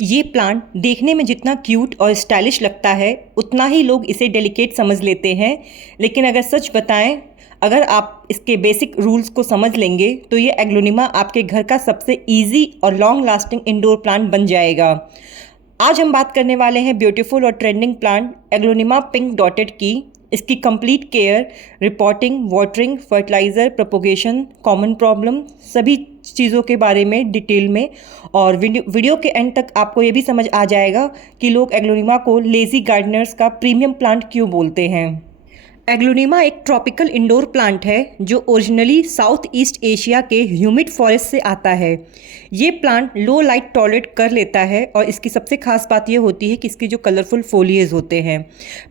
ये प्लांट देखने में जितना क्यूट और स्टाइलिश लगता है उतना ही लोग इसे डेलिकेट समझ लेते हैं। लेकिन अगर सच बताएं, अगर आप इसके बेसिक रूल्स को समझ लेंगे तो ये एग्लोनिमा आपके घर का सबसे इजी और लॉन्ग लास्टिंग इंडोर प्लांट बन जाएगा। आज हम बात करने वाले हैं ब्यूटीफुल और trending plant aglaonema pink dotted की। इसकी complete care, reporting, watering, fertiliser, propagation, common problem, सभी चीज़ों के बारे में डिटेल में। और वीडियो के एंड तक आपको ये भी समझ आ जाएगा कि लोग एग्लोनिमा को लेज़ी गार्डनर्स का प्रीमियम प्लांट क्यों बोलते हैं। एग्लोनिमा एक ट्रॉपिकल इंडोर प्लांट है जो ओरिजिनली साउथ ईस्ट एशिया के ह्यूमिड फॉरेस्ट से आता है। ये प्लांट लो लाइट टॉलरेट कर लेता है और इसकी सबसे खास बात ये होती है कि इसके जो कलरफुल फोलिएज होते हैं।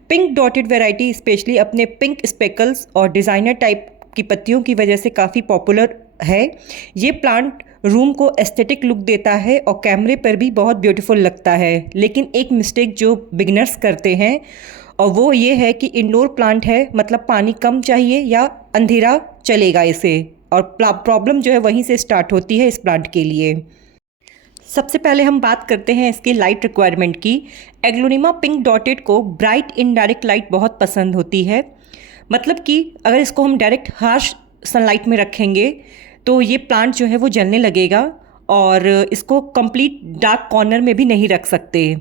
पिंक डॉटेड वैरायटी स्पेशली अपने पिंक स्पेकल्स और डिज़ाइनर टाइप की पत्तियों की वजह से काफ़ी पॉपुलर है। ये प्लांट रूम को एस्थेटिक लुक देता है और कैमरे पर भी बहुत ब्यूटीफुल लगता है। लेकिन एक मिस्टेक जो बिगिनर्स करते हैं और वो ये है कि इंडोर प्लांट है मतलब पानी कम चाहिए या अंधेरा चलेगा इसे, और प्रॉब्लम जो है वहीं से स्टार्ट होती है इस प्लांट के लिए। सबसे पहले हम बात करते हैं इसकी लाइट रिक्वायरमेंट की। एग्लोनिमा पिंक डॉटेड को ब्राइट इनडायरेक्ट लाइट बहुत पसंद होती है। मतलब कि अगर इसको हम डायरेक्ट हार्श सनलाइट में रखेंगे तो ये प्लांट जो है वो जलने लगेगा, और इसको कंप्लीट डार्क कॉर्नर में भी नहीं रख सकते।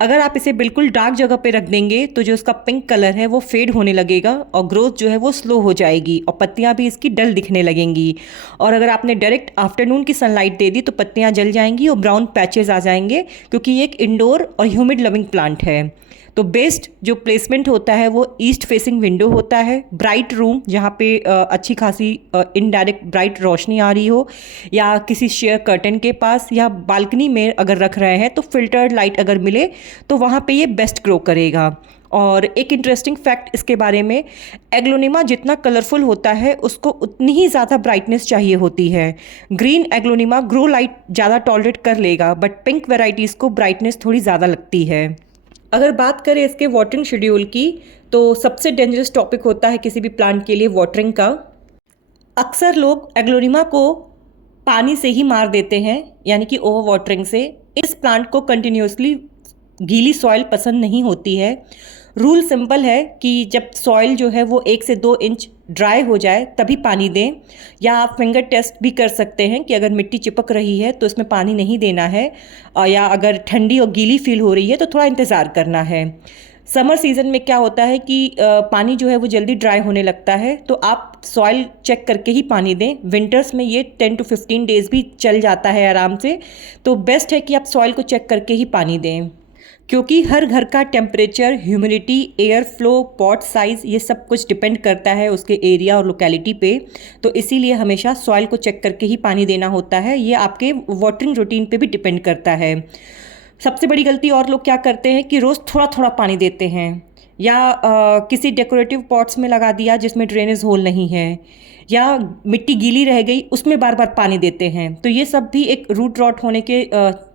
अगर आप इसे बिल्कुल डार्क जगह पे रख देंगे तो जो इसका पिंक कलर है वो फेड होने लगेगा और ग्रोथ जो है वो स्लो हो जाएगी और पत्तियां भी इसकी डल दिखने लगेंगी। और अगर आपने डायरेक्ट आफ्टरनून की सनलाइट दे दी तो पत्तियां जल जाएंगी और ब्राउन पैचेस आ जाएंगे, क्योंकि ये एक इंडोर और ह्यूमिड लविंग प्लांट है। तो बेस्ट जो प्लेसमेंट होता है वो ईस्ट फेसिंग विंडो होता है, ब्राइट रूम जहाँ पे अच्छी खासी इनडायरेक्ट ब्राइट रोशनी आ रही हो, या किसी शेयर कर्टन के पास, या बालकनी में अगर रख रहे हैं तो फिल्टर्ड लाइट अगर मिले तो वहाँ पे ये बेस्ट ग्रो करेगा। और एक इंटरेस्टिंग फैक्ट इसके बारे में, एग्लोनिमा जितना कलरफुल होता है उसको उतनी ही ज़्यादा ब्राइटनेस चाहिए होती है। ग्रीन एग्लोनिमा ग्रो लाइट ज़्यादा टॉलरेट कर लेगा, बट पिंक वेराइटीज़ को ब्राइटनेस थोड़ी ज़्यादा लगती है। अगर बात करें इसके वाटरिंग शेड्यूल की तो सबसे डेंजरस टॉपिक होता है किसी भी प्लांट के लिए वाटरिंग का। अक्सर लोग एग्लोनिमा को पानी से ही मार देते हैं, यानी कि ओवर वाटरिंग से। इस प्लांट को कंटिन्यूसली गीली सॉइल पसंद नहीं होती है। रूल सिंपल है कि जब सॉइल जो है वो 1 से 2 इंच ड्राई हो जाए तभी पानी दें, या आप फिंगर टेस्ट भी कर सकते हैं कि अगर मिट्टी चिपक रही है तो इसमें पानी नहीं देना है, या अगर ठंडी और गीली फील हो रही है तो थोड़ा इंतज़ार करना है। समर सीज़न में क्या होता है कि पानी जो है वो जल्दी ड्राई होने लगता है, तो आप सॉइल चेक करके ही पानी दें। विंटर्स में ये 10 to 15 डेज़ भी चल जाता है आराम से, तो बेस्ट है कि आप सॉइल को चेक करके ही पानी दें, क्योंकि हर घर का temperature, humidity, air flow, pot size, ये सब कुछ डिपेंड करता है उसके एरिया और लोकेलिटी पे। तो इसीलिए हमेशा सॉइल को चेक करके ही पानी देना होता है। ये आपके वाटरिंग रूटीन पे भी डिपेंड करता है। सबसे बड़ी गलती और लोग क्या करते हैं कि रोज़ थोड़ा थोड़ा पानी देते हैं, या किसी डेकोरेटिव पॉट्स में लगा दिया जिसमें ड्रेनेज होल नहीं है, या मिट्टी गीली रह गई उसमें बार बार पानी देते हैं। तो ये सब भी एक रूट रॉट होने के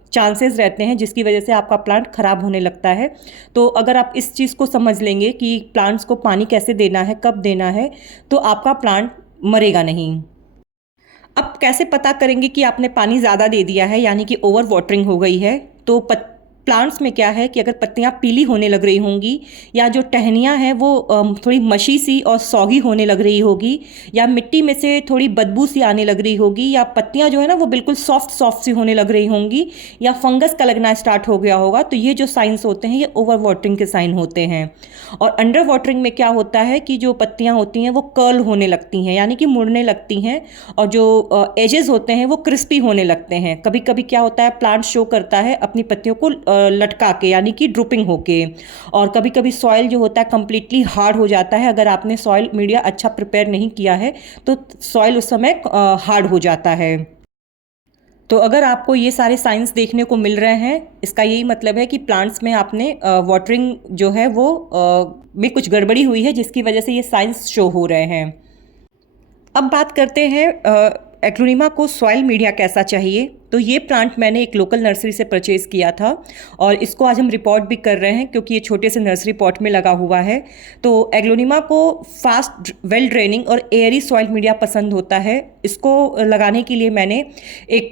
चांसेस रहते हैं, जिसकी वजह से आपका प्लांट ख़राब होने लगता है। तो अगर आप इस चीज़ को समझ लेंगे कि प्लांट्स को पानी कैसे देना है, कब देना है, तो आपका प्लांट मरेगा नहीं। अब कैसे पता करेंगे कि आपने पानी ज़्यादा दे दिया है, यानी कि ओवर वाटरिंग हो गई है? तो प्लांट्स में क्या है कि अगर पत्तियां पीली होने लग रही होंगी, या जो टहनियां हैं वो थोड़ी मशी सी और सौगी होने लग रही होगी, या मिट्टी में से थोड़ी बदबू सी आने लग रही होगी, या पत्तियां जो है ना वो बिल्कुल सॉफ्ट सॉफ्ट सी होने लग रही होंगी, या फंगस का लगना स्टार्ट हो गया होगा, तो ये जो साइंस होते हैं ये ओवर वाटरिंग के साइन होते हैं। और अंडर वाटरिंग में क्या होता है कि जो पत्तियां होती हैं वो कर्ल होने लगती हैं, यानी कि मुड़ने लगती हैं, और जो एजेस होते हैं वो क्रिस्पी होने लगते हैं। कभी कभी क्या होता है, प्लांट शो करता है अपनी पत्तियों को लटका के, यानी कि ड्रूपिंग होके। और कभी कभी सॉइल जो होता है कम्प्लीटली हार्ड हो जाता है। अगर आपने सॉइल मीडिया अच्छा प्रिपेयर नहीं किया है तो सॉइल उस समय हार्ड हो जाता है। तो अगर आपको ये सारे साइंस देखने को मिल रहे हैं, इसका यही मतलब है कि प्लांट्स में आपने वाटरिंग जो है वो में कुछ गड़बड़ी हुई है, जिसकी वजह से ये साइंस शो हो रहे हैं। अब बात करते हैं एग्लोनिमा को सॉइल मीडिया कैसा चाहिए। तो ये प्लांट मैंने एक लोकल नर्सरी से परचेज़ किया था और इसको आज हम रिपोर्ट भी कर रहे हैं क्योंकि ये छोटे से नर्सरी पॉट में लगा हुआ है। तो एग्लोनिमा को फास्ट वेल ड्रेनिंग और एयरी सॉइल मीडिया पसंद होता है। इसको लगाने के लिए मैंने एक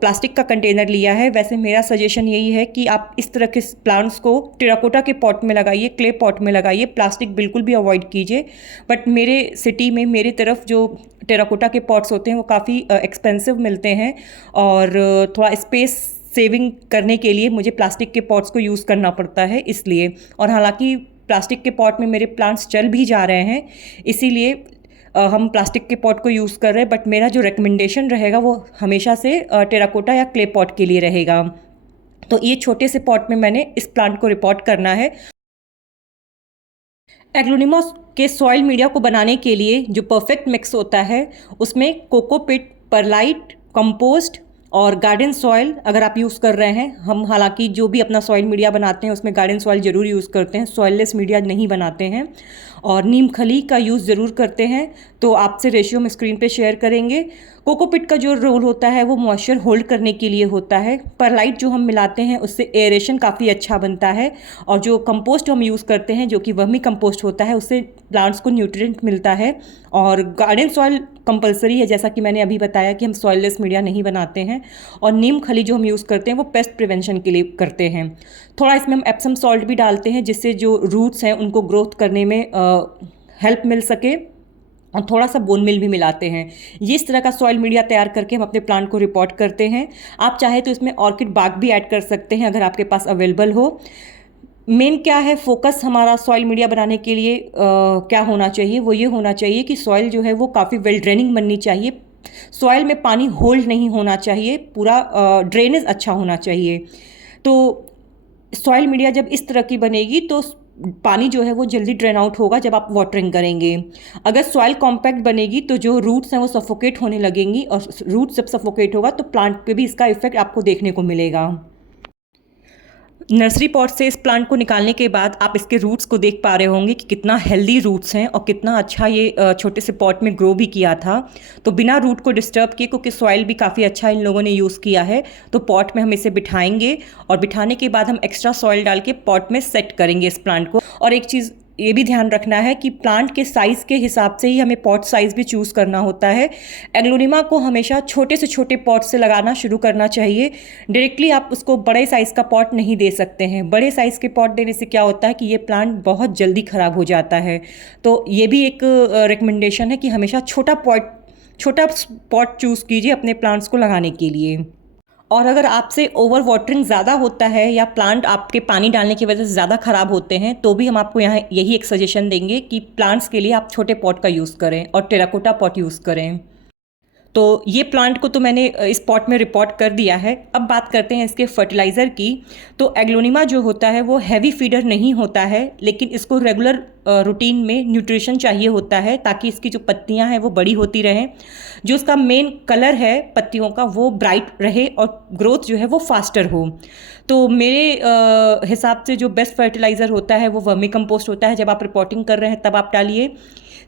प्लास्टिक का कंटेनर लिया है। वैसे मेरा सजेशन यही है कि आप इस तरह के प्लांट्स को टेराकोटा के पॉट में लगाइए, क्ले पॉट में लगाइए, प्लास्टिक बिल्कुल भी अवॉइड कीजिए। बट मेरे सिटी में मेरी तरफ जो टेराकोटा के पॉट्स होते हैं वो काफ़ी एक्सपेंसिव मिलते हैं और थोड़ा स्पेस सेविंग करने के लिए मुझे प्लास्टिक के पॉट्स को यूज़ करना पड़ता है इसलिए। और हालांकि प्लास्टिक के पॉट में मेरे प्लांट्स चल भी जा रहे हैं, इसीलिए हम प्लास्टिक के पॉट को यूज़ कर रहे हैं। बट मेरा जो रिकमेंडेशन रहेगा वो हमेशा से टेराकोटा या क्ले पॉट के लिए रहेगा। तो ये छोटे से पॉट में मैंने इस प्लांट को रिपोर्ट करना है। एग्लोनिमा के सॉइल मीडिया को बनाने के लिए जो परफेक्ट मिक्स होता है उसमें कोकोपिट, परलाइट, कंपोस्ट और गार्डन सॉइल अगर आप यूज़ कर रहे हैं, हम हालांकि जो भी अपना सॉइल मीडिया बनाते हैं उसमें गार्डन सॉइल ज़रूर यूज़ करते हैं, सॉइललेस मीडिया नहीं बनाते हैं, और नीम खली का यूज़ ज़रूर करते हैं। तो आपसे रेशियो हम स्क्रीन पे शेयर करेंगे। कोकोपिट का जो रोल होता है वो मॉइस्चर होल्ड करने के लिए होता है। परलाइट जो हम मिलाते हैं उससे एयरेशन काफ़ी अच्छा बनता है, और जो कंपोस्ट हम यूज़ करते हैं जो कि वर्मी कंपोस्ट होता है उससे प्लांट्स को न्यूट्रिएंट मिलता है। और गार्डन सॉइल कंपलसरी है, जैसा कि मैंने अभी बताया कि हम सॉइललेस मीडिया नहीं बनाते हैं। और नीम खली जो हम यूज़ करते हैं वो पेस्ट प्रिवेंशन के लिए करते हैं। थोड़ा इसमें हम एप्सम सॉल्ट भी डालते हैं जिससे जो रूट्स हैं उनको ग्रोथ करने में हेल्प मिल सके, और थोड़ा सा बोन मिल भी मिलाते हैं। ये इस तरह का सॉइल मीडिया तैयार करके हम अपने प्लांट को रिपोर्ट करते हैं। आप चाहे तो इसमें ऑर्किड बाग भी ऐड कर सकते हैं अगर आपके पास अवेलेबल हो। मेन क्या है, फोकस हमारा सॉइल मीडिया बनाने के लिए क्या होना चाहिए, वो ये होना चाहिए कि सॉइल जो है वो काफ़ी वेल ड्रेनिंग बननी चाहिए। सॉइल में पानी होल्ड नहीं होना चाहिए, पूरा ड्रेनेज अच्छा होना चाहिए। तो सॉइल मीडिया जब इस तरह की बनेगी तो पानी जो है वो जल्दी ड्रेन आउट होगा जब आप वाटरिंग करेंगे। अगर सॉइल कॉम्पैक्ट बनेगी तो जो रूट्स हैं वो सफोकेट होने लगेंगी, और रूट जब सफोकेट होगा तो प्लांट पे भी इसका इफेक्ट आपको देखने को मिलेगा। नर्सरी पॉट से इस प्लांट को निकालने के बाद आप इसके रूट्स को देख पा रहे होंगे कि कितना हेल्दी रूट्स हैं और कितना अच्छा ये छोटे से पॉट में ग्रो भी किया था। तो बिना रूट को डिस्टर्ब किए, क्योंकि सॉइल भी काफ़ी अच्छा इन लोगों ने यूज़ किया है, तो पॉट में हम इसे बिठाएंगे और बिठाने के बाद हम एक्स्ट्रा सॉइल डाल के पॉट में सेट करेंगे इस प्लांट को। और एक चीज़ ये भी ध्यान रखना है कि प्लांट के साइज़ के हिसाब से ही हमें पॉट साइज़ भी चूज़ करना होता है। एग्लोनिमा को हमेशा छोटे से छोटे पॉट से लगाना शुरू करना चाहिए। डायरेक्टली आप उसको बड़े साइज़ का पॉट नहीं दे सकते हैं। बड़े साइज़ के पॉट देने से क्या होता है कि ये प्लांट बहुत जल्दी ख़राब हो जाता है। तो ये भी एक रिकमेंडेशन है कि हमेशा छोटा पॉट चूज़ कीजिए अपने प्लांट्स को लगाने के लिए। और अगर आपसे ओवर वाटरिंग ज़्यादा होता है या प्लांट आपके पानी डालने की वजह से ज़्यादा ख़राब होते हैं, तो भी हम आपको यहाँ यही एक सजेशन देंगे कि प्लांट्स के लिए आप छोटे पॉट का यूज़ करें और टेराकोटा पॉट यूज़ करें। तो ये प्लांट को तो मैंने इस पॉट में रिपोर्ट कर दिया है। अब बात करते हैं इसके फर्टिलाइज़र की। तो एग्लोनिमा जो होता है वो हैवी फीडर नहीं होता है, लेकिन इसको रेगुलर रूटीन में न्यूट्रिशन चाहिए होता है ताकि इसकी जो पत्तियां हैं वो बड़ी होती रहें। जो इसका मेन कलर है पत्तियों का वो ब्राइट रहे और ग्रोथ जो है वो फास्टर हो। तो मेरे हिसाब से जो बेस्ट फर्टिलाइज़र होता है वो वर्मी कंपोस्ट होता है। जब आप रिपोर्टिंग कर रहे हैं तब आप डालिए।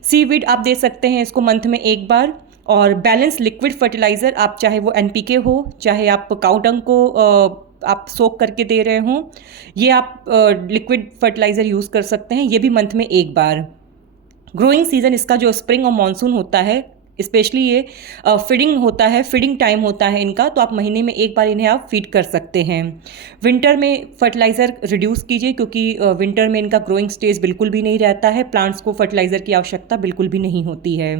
सीवीड आप दे सकते हैं इसको मंथ में एक बार। और बैलेंस लिक्विड फर्टिलाइज़र, आप चाहे वो एनपीके हो, चाहे आप काऊ डंग को आप सोक करके दे रहे हों, ये आप लिक्विड फर्टिलाइज़र यूज़ कर सकते हैं, ये भी मंथ में एक बार। ग्रोइंग सीज़न इसका जो स्प्रिंग और मानसून होता है, स्पेशली ये फीडिंग होता है, फीडिंग टाइम होता है इनका, तो आप महीने में एक बार इन्हें आप फीड कर सकते हैं। विंटर में फर्टिलाइज़र रिड्यूस कीजिए क्योंकि विंटर में इनका ग्रोइंग स्टेज बिल्कुल भी नहीं रहता है, प्लांट्स को फर्टिलाइज़र की आवश्यकता बिल्कुल भी नहीं होती है।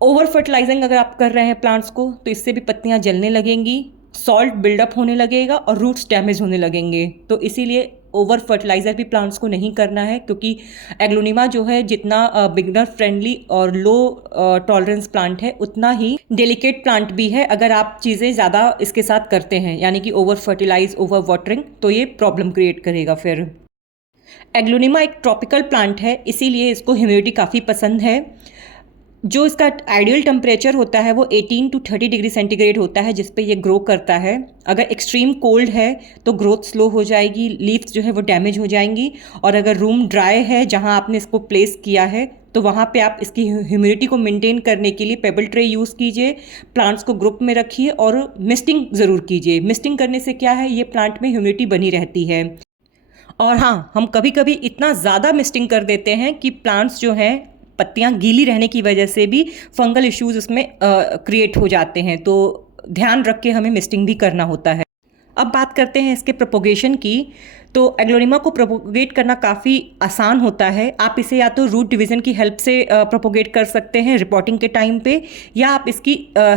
ओवर फर्टिलाइजिंग अगर आप कर रहे हैं प्लांट्स को तो इससे भी पत्तियां जलने लगेंगी, सॉल्ट बिल्डअप होने लगेगा और रूट्स डैमेज होने लगेंगे। तो इसीलिए ओवर फर्टिलाइज़र भी प्लांट्स को नहीं करना है, क्योंकि एग्लोनिमा जो है जितना बिगनर फ्रेंडली और लो टॉलरेंस प्लांट है उतना ही डेलिकेट प्लांट भी है। अगर आप चीज़ें ज़्यादा इसके साथ करते हैं, यानी कि ओवर फर्टिलाइज, ओवर वाटरिंग, तो ये प्रॉब्लम क्रिएट करेगा। फिर एग्लोनिमा एक ट्रॉपिकल प्लांट है, इसीलिए इसको ह्यूमिडिटी काफ़ी पसंद है। जो इसका आइडियल टेम्परेचर होता है वो 18 to 30 डिग्री सेंटीग्रेड होता है जिस पे ये ग्रो करता है। अगर एक्सट्रीम कोल्ड है तो ग्रोथ स्लो हो जाएगी, लीव्स जो है वो डैमेज हो जाएंगी। और अगर रूम ड्राई है जहां आपने इसको प्लेस किया है तो वहाँ पे आप इसकी ह्यूमिडिटी को मेंटेन करने के लिए पेबल ट्रे यूज़ कीजिए, प्लांट्स को ग्रुप में रखिए और मिस्टिंग ज़रूर कीजिए। मिस्टिंग करने से क्या है, ये प्लांट में ह्यूमिडिटी बनी रहती है। और हाँ, हम कभी कभी इतना ज़्यादा मिस्टिंग कर देते हैं कि प्लांट्स जो हैं, पत्तियाँ गीली रहने की वजह से भी फंगल इश्यूज उसमें क्रिएट हो जाते हैं, तो ध्यान रख के हमें मिस्टिंग भी करना होता है। अब बात करते हैं इसके प्रोपोगेशन की। तो एग्लोनिमा को प्रोपोगेट करना काफ़ी आसान होता है। आप इसे या तो रूट डिवीज़न की हेल्प से प्रोपोगेट कर सकते हैं रिपोर्टिंग के टाइम पे, या आप इसकी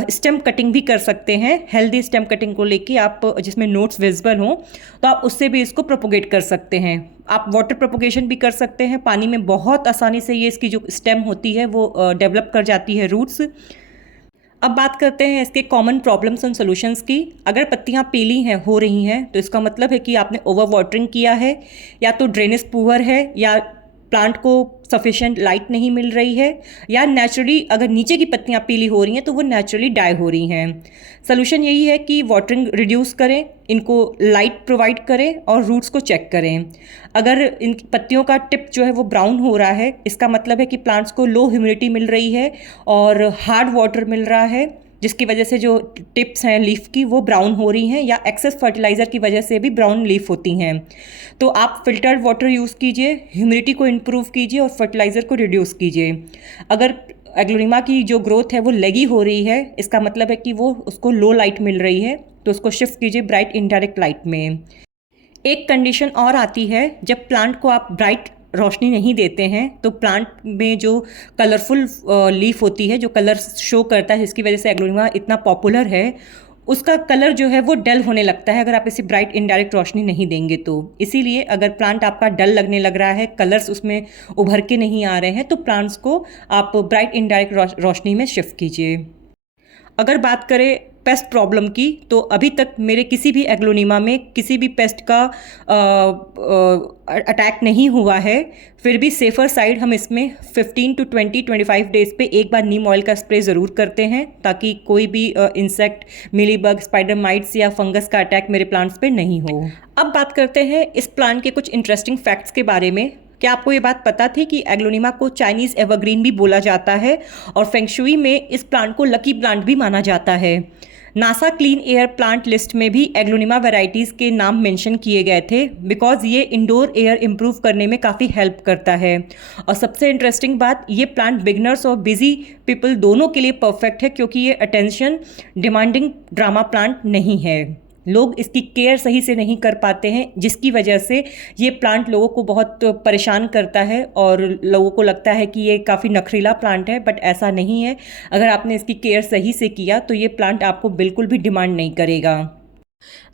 स्टेम कटिंग भी कर सकते हैं। हेल्दी स्टेम कटिंग को लेके आप जिसमें नोट्स विजिबल हों तो आप उससे भी इसको प्रोपोगेट कर सकते हैं। आप वाटर प्रोपोगेशन भी कर सकते हैं, पानी में बहुत आसानी से ये इसकी जो स्टेम होती है वो डेवलप कर जाती है रूट्स। अब बात करते हैं इसके कॉमन प्रॉब्लम्स एंड सॉल्यूशंस की। अगर पत्तियां पीली हैं, हो रही हैं, तो इसका मतलब है कि आपने ओवर वाटरिंग किया है, या तो ड्रेनेज पुअर है, या प्लांट को सफिशिएंट लाइट नहीं मिल रही है, या नेचुरली अगर नीचे की पत्तियां पीली हो रही हैं तो वो नेचुरली डाई हो रही हैं। सोल्यूशन यही है कि वाटरिंग रिड्यूस करें, इनको लाइट प्रोवाइड करें और रूट्स को चेक करें। अगर इन पत्तियों का टिप जो है वो ब्राउन हो रहा है, इसका मतलब है कि प्लांट्स को लो ह्यूमिडिटी मिल रही है और हार्ड वाटर मिल रहा है, जिसकी वजह से जो टिप्स हैं लीफ की वो ब्राउन हो रही हैं, या एक्सेस फर्टिलाइज़र की वजह से भी ब्राउन लीफ होती हैं। तो आप फिल्टर्ड वाटर यूज़ कीजिए, ह्यूमिडिटी को इम्प्रूव कीजिए और फर्टिलाइज़र को रिड्यूस कीजिए। अगर एग्लोनिमा की जो ग्रोथ है वो लेगी हो रही है, इसका मतलब है कि वो उसको लो लाइट मिल रही है, तो उसको शिफ्ट कीजिए ब्राइट इनडायरेक्ट लाइट में। एक कंडीशन और आती है, जब प्लांट को आप ब्राइट रोशनी नहीं देते हैं तो प्लांट में जो कलरफुल लीफ होती है, जो कलर शो करता है, जिसकी वजह से एग्लोनिमा इतना पॉपुलर है, उसका कलर जो है वो डल होने लगता है अगर आप इसे ब्राइट इनडायरेक्ट रोशनी नहीं देंगे तो। इसीलिए अगर प्लांट आपका डल लगने लग रहा है, कलर्स उसमें उभर के नहीं आ रहे हैं, तो प्लांट्स को आप ब्राइट इनडायरेक्ट रोशनी में शिफ्ट कीजिए। अगर बात करें पेस्ट प्रॉब्लम की, तो अभी तक मेरे किसी भी एग्लोनिमा में किसी भी पेस्ट का अटैक नहीं हुआ है। फिर भी सेफ़र साइड हम इसमें 15 to 25 डेज़ पे एक बार नीम ऑयल का स्प्रे ज़रूर करते हैं, ताकि कोई भी इंसेक्ट, मिलीबग, स्पाइडर माइट्स या फंगस का अटैक मेरे प्लांट्स पे नहीं हो। अब बात करते हैं इस प्लांट के कुछ इंटरेस्टिंग फैक्ट्स के बारे में। क्या आपको ये बात पता थी कि एग्लोनिमा को चाइनीज़ एवरग्रीन भी बोला जाता है और फेंगशुई में इस प्लांट को लकी प्लांट भी माना जाता है। NASA clean air plant list में भी एग्लोनिमा वैरायटीज़ के नाम मेंशन किए गए थे, बिकॉज ये इंडोर एयर इम्प्रूव करने में काफ़ी हेल्प करता है। और सबसे इंटरेस्टिंग बात, ये प्लांट बिगनर्स और बिजी पीपल दोनों के लिए परफेक्ट है, क्योंकि ये अटेंशन डिमांडिंग ड्रामा प्लांट नहीं है। लोग इसकी केयर सही से नहीं कर पाते हैं, जिसकी वजह से ये प्लांट लोगों को बहुत परेशान करता है और लोगों को लगता है कि ये काफ़ी नखरीला प्लांट है, बट ऐसा नहीं है। अगर आपने इसकी केयर सही से किया तो ये प्लांट आपको बिल्कुल भी डिमांड नहीं करेगा।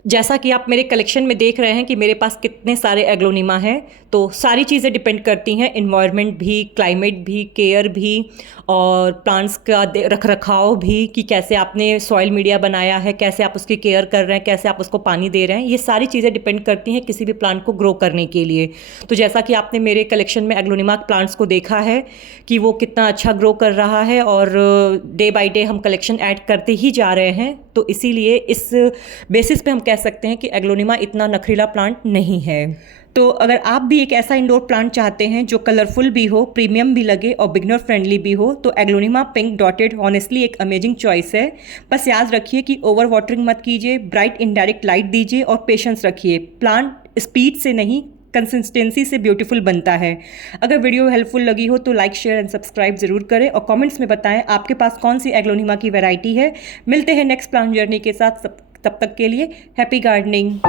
जैसा कि आप मेरे कलेक्शन में देख रहे हैं कि मेरे पास कितने सारे एग्लोनिमा हैं, तो सारी चीज़ें डिपेंड करती हैं, इन्वायरमेंट भी, क्लाइमेट भी, केयर भी, और प्लांट्स का रख रखाव भी, कि कैसे आपने सॉइल मीडिया बनाया है, कैसे आप उसकी केयर कर रहे हैं, कैसे आप उसको पानी दे रहे हैं। ये सारी चीज़ें डिपेंड करती हैं किसी भी प्लांट को ग्रो करने के लिए। तो जैसा कि आपने मेरे कलेक्शन में एग्लोनिमा प्लांट्स को देखा है कि वो कितना अच्छा ग्रो कर रहा है, और डे बाई डे हम कलेक्शन ऐड करते ही जा रहे हैं, तो इसीलिए इस बेसिस पे हम कह सकते हैं कि एग्लोनिमा इतना नखरीला प्लांट नहीं है। तो अगर आप भी एक ऐसा इंडोर प्लांट चाहते हैं जो कलरफुल भी हो, प्रीमियम भी लगे और बिगनर फ्रेंडली भी हो, तो एग्लोनिमा पिंक डॉटेड ऑनेस्टली एक अमेजिंग चॉइस है। बस याद रखिए कि ओवर वाटरिंग मत कीजिए, ब्राइट इनडायरेक्ट लाइट दीजिए और पेशेंस रखिए। प्लांट स्पीड से नहीं, कंसिस्टेंसी से ब्यूटीफुल बनता है। अगर वीडियो हेल्पफुल लगी हो तो लाइक, शेयर एंड सब्सक्राइब जरूर करें, और कमेंट्स में बताएं आपके पास कौन सी एग्लोनिमा की वैरायटी है। मिलते हैं नेक्स्ट प्लांट जर्नी के साथ, तब तक के लिए हैप्पी गार्डनिंग।